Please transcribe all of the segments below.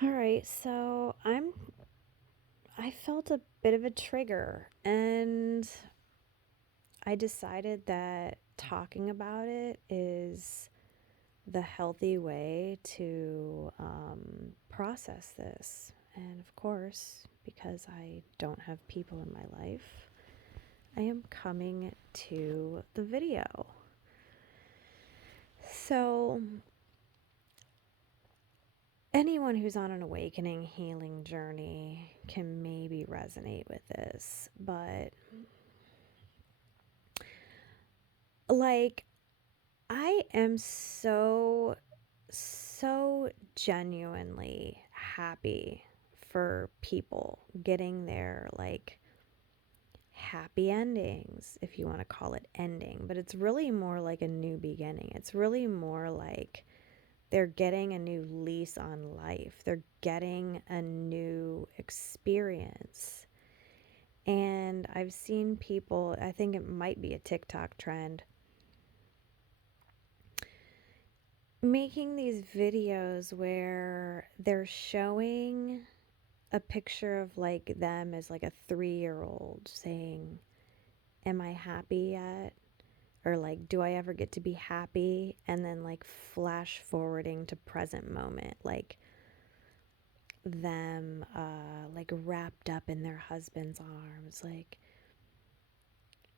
All right, so I felt a bit of a trigger and I decided that talking about it is the healthy way to process this. And of course, because I don't have people in my life, I am coming to the video. So, anyone who's on an awakening healing journey can maybe resonate with this, but like, I am so genuinely happy for people getting their like happy endings, if you want to call it ending, but it's really more like a new beginning. It's really more like they're getting a new lease on life, they're getting a new experience. And I've seen people, I think it might be a TikTok trend, making these videos where they're showing a picture of like them as like a 3-year-old saying, "Am I happy yet?" Or like, "Do I ever get to be happy?" And then like flash forwarding to present moment, like them like wrapped up in their husband's arms, like,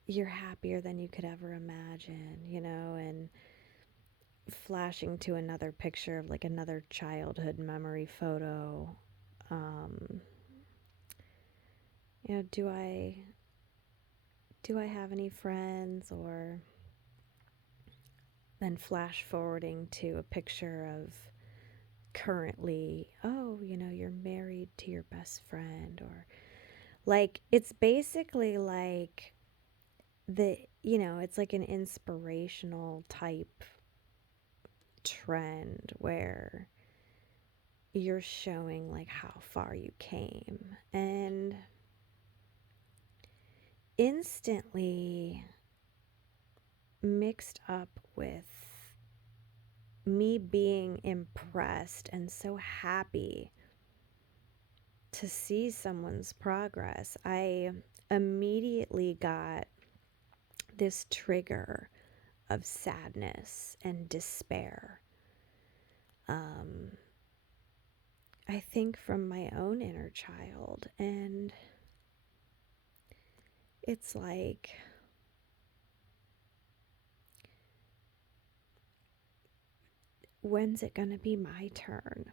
"You're happier than you could ever imagine," and flashing to another picture of like another childhood memory photo. Um, do I have any friends? Or then flash forwarding to a picture of currently, oh, you're married to your best friend, or like it's basically like it's like an inspirational type trend where you're showing like how far you came. And instantly mixed up with me being impressed and so happy to see someone's progress, I immediately got this trigger of sadness and despair. Um, I think from my own inner child. And it's like, when's it going to be my turn?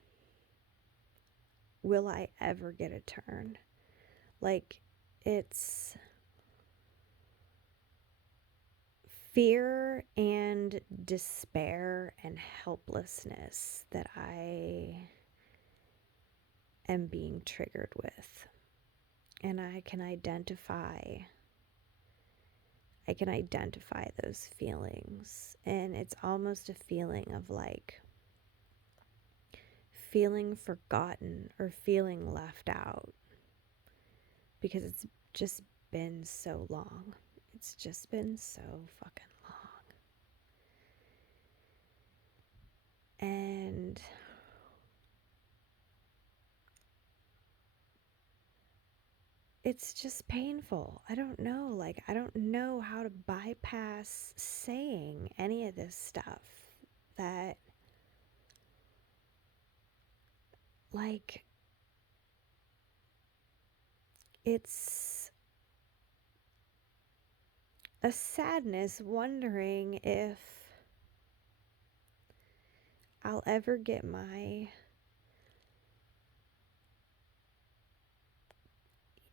Will I ever get a turn? Like, it's fear and despair and helplessness that I am being triggered with. And I can identify those feelings. And it's almost a feeling of like feeling forgotten or feeling left out, because it's just been so long. It's just been so fucking long. And it's just painful. I don't know. Like, I don't know how to bypass saying any of this stuff that, like, it's a sadness wondering if I'll ever get my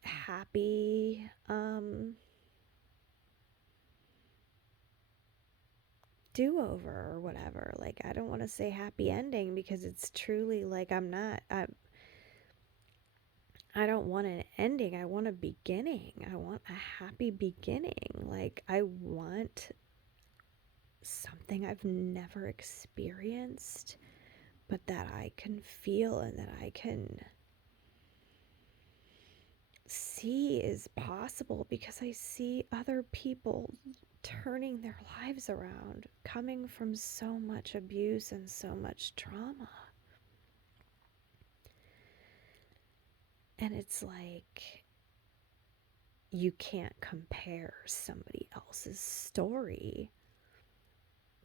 happy do-over or whatever. Like, I don't want to say happy ending because it's truly like I don't want an ending. I want a beginning. I want a happy beginning. Like, I want something I've never experienced, but that I can feel and that I can see is possible, because I see other people turning their lives around, coming from so much abuse and so much trauma. And it's like, you can't compare somebody else's story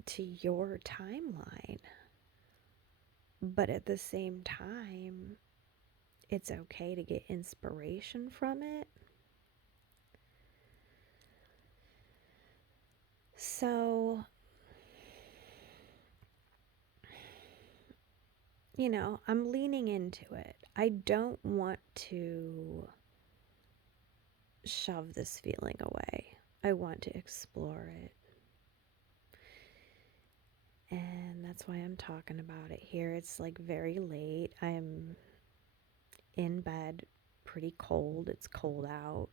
to your timeline. But at the same time, it's okay to get inspiration from it. So, I'm leaning into it. I don't want to shove this feeling away. I want to explore it. And that's why I'm talking about it here. It's like very late. I'm in bed, pretty cold. It's cold out.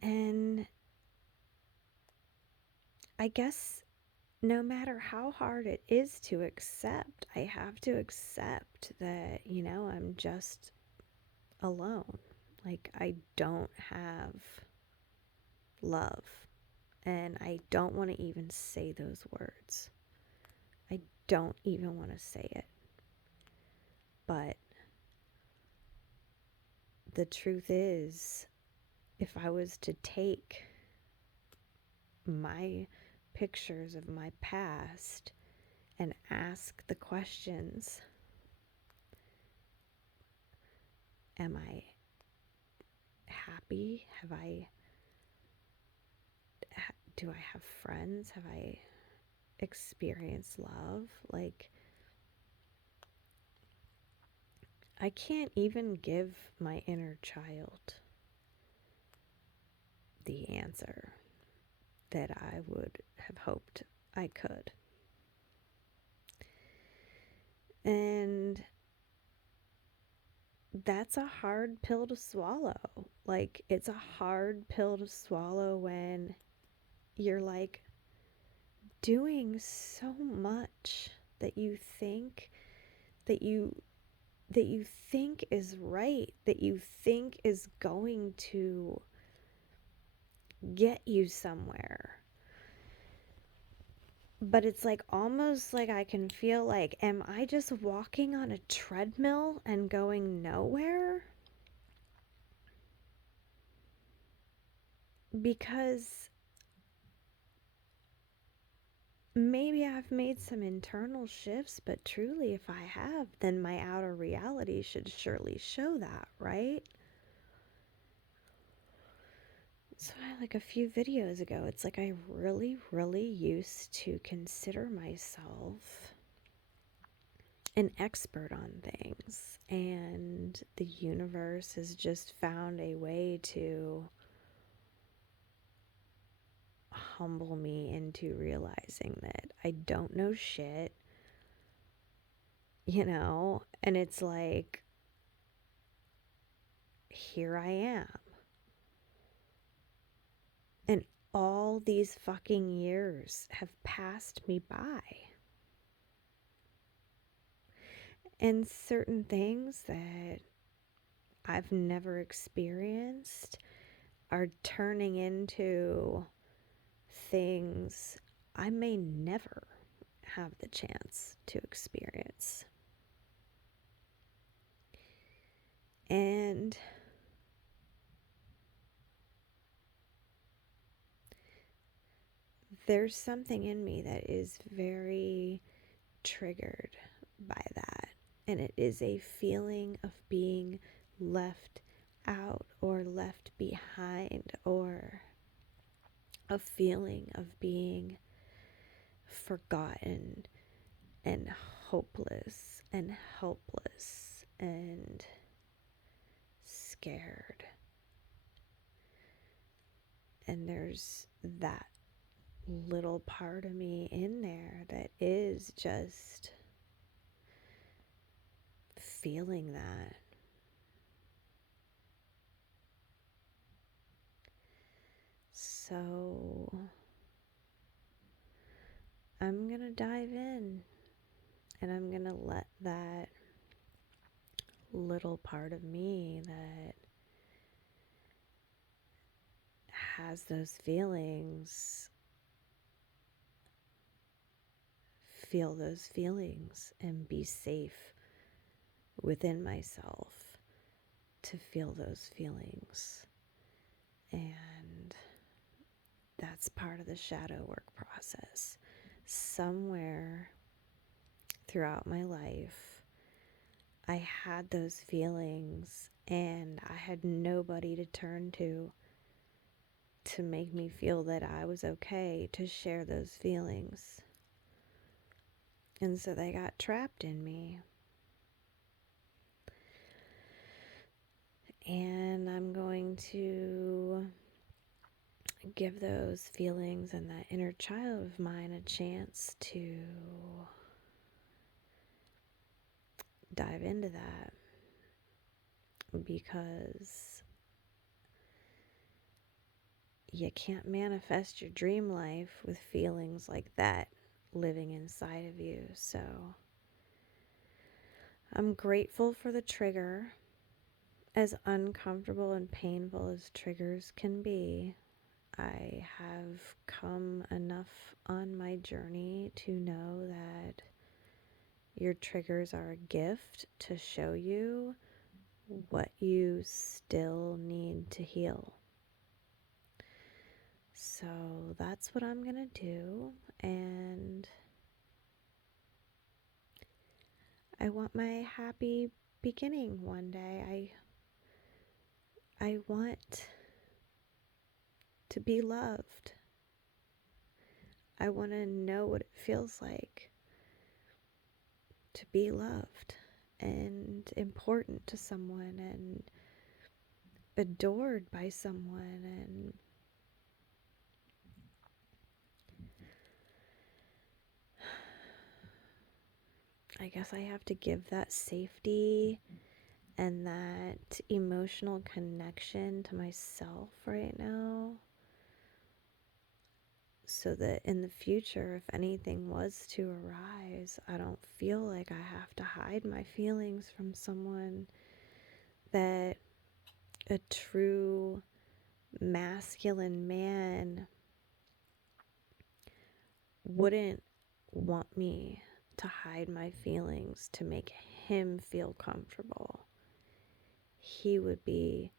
And I guess no matter how hard it is to accept, I have to accept that, I'm just alone. Like, I don't have love. And I don't want to even say those words. I don't even want to say it. But the truth is, if I was to take my pictures of my past and ask the questions, am I happy? Do I have friends? Have I experienced love? Like, I can't even give my inner child the answer that I would have hoped I could. And that's a hard pill to swallow. Like, it's a hard pill to swallow when you're like doing so much that you think that you think is right, that you think is going to get you somewhere. But it's like almost like I can feel like, am I just walking on a treadmill and going nowhere? Because maybe I've made some internal shifts, but truly, if I have, then my outer reality should surely show that, right? So, like a few videos ago, it's like I really, really used to consider myself an expert on things, and the universe has just found a way to humble me into realizing that I don't know shit, and it's like, here I am. And all these fucking years have passed me by. And certain things that I've never experienced are turning into things I may never have the chance to experience. And there's something in me that is very triggered by that. And it is a feeling of being left out or left behind, or a feeling of being forgotten and hopeless and helpless and scared. And there's that little part of me in there that is just feeling that. So I'm gonna dive in, and I'm gonna let that little part of me that has those feelings feel those feelings and be safe within myself to feel those feelings. And that's part of the shadow work process. Somewhere throughout my life, I had those feelings and I had nobody to turn to make me feel that I was okay to share those feelings. And so they got trapped in me. And I'm going to give those feelings and that inner child of mine a chance to dive into that, because you can't manifest your dream life with feelings like that living inside of you. So I'm grateful for the trigger. As uncomfortable and painful as triggers can be, I have come enough on my journey to know that your triggers are a gift to show you what you still need to heal. So that's what I'm going to do. And I want my happy beginning one day. I want to be loved. I want to know what it feels like to be loved and important to someone and adored by someone. And I guess I have to give that safety and that emotional connection to myself right now, so that in the future, if anything was to arise, I don't feel like I have to hide my feelings from someone. That a true masculine man wouldn't want me to hide my feelings to make him feel comfortable. He would be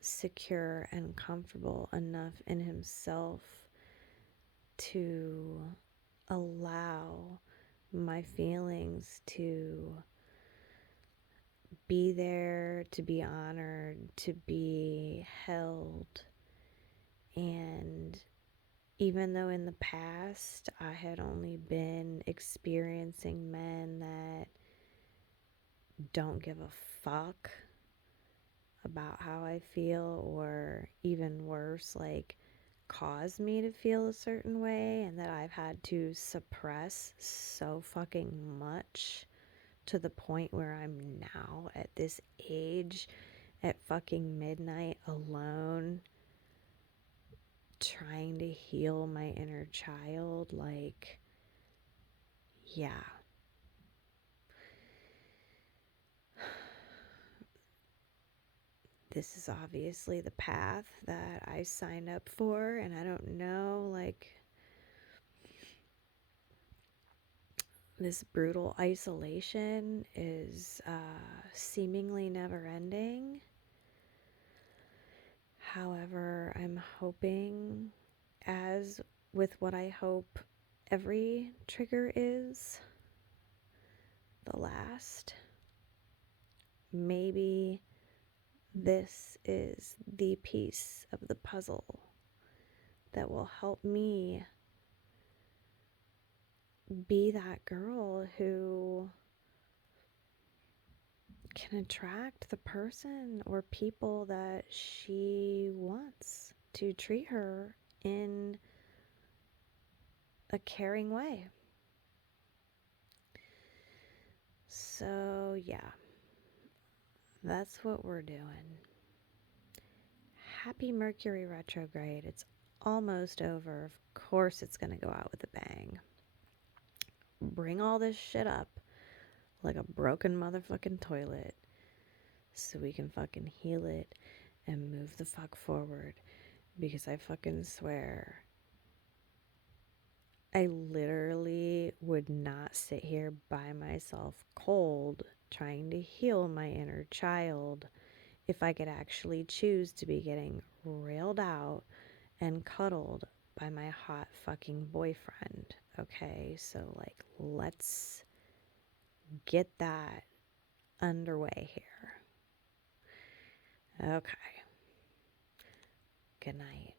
secure and comfortable enough in himself to allow my feelings to be there, to be honored, to be held. And even though in the past I had only been experiencing men that don't give a fuck about how I feel, or even worse, like cause me to feel a certain way, and that I've had to suppress so fucking much to the point where I'm now at this age at fucking midnight alone trying to heal my inner child. Like, yeah. This is obviously the path that I signed up for, and I don't know, like, this brutal isolation is seemingly never ending. However, I'm hoping, as with what I hope every trigger is, the last, maybe this is the piece of the puzzle that will help me be that girl who can attract the person or people that she wants to treat her in a caring way. So, yeah, that's what we're doing. Happy Mercury retrograde. It's almost over. Of course, it's going to go out with a bang. Bring all this shit up like a broken motherfucking toilet so we can fucking heal it and move the fuck forward. Because I fucking swear, I literally would not sit here by myself cold trying to heal my inner child if I could actually choose to be getting railed out and cuddled by my hot fucking boyfriend. Okay, so like let's get that underway here. Okay, good night.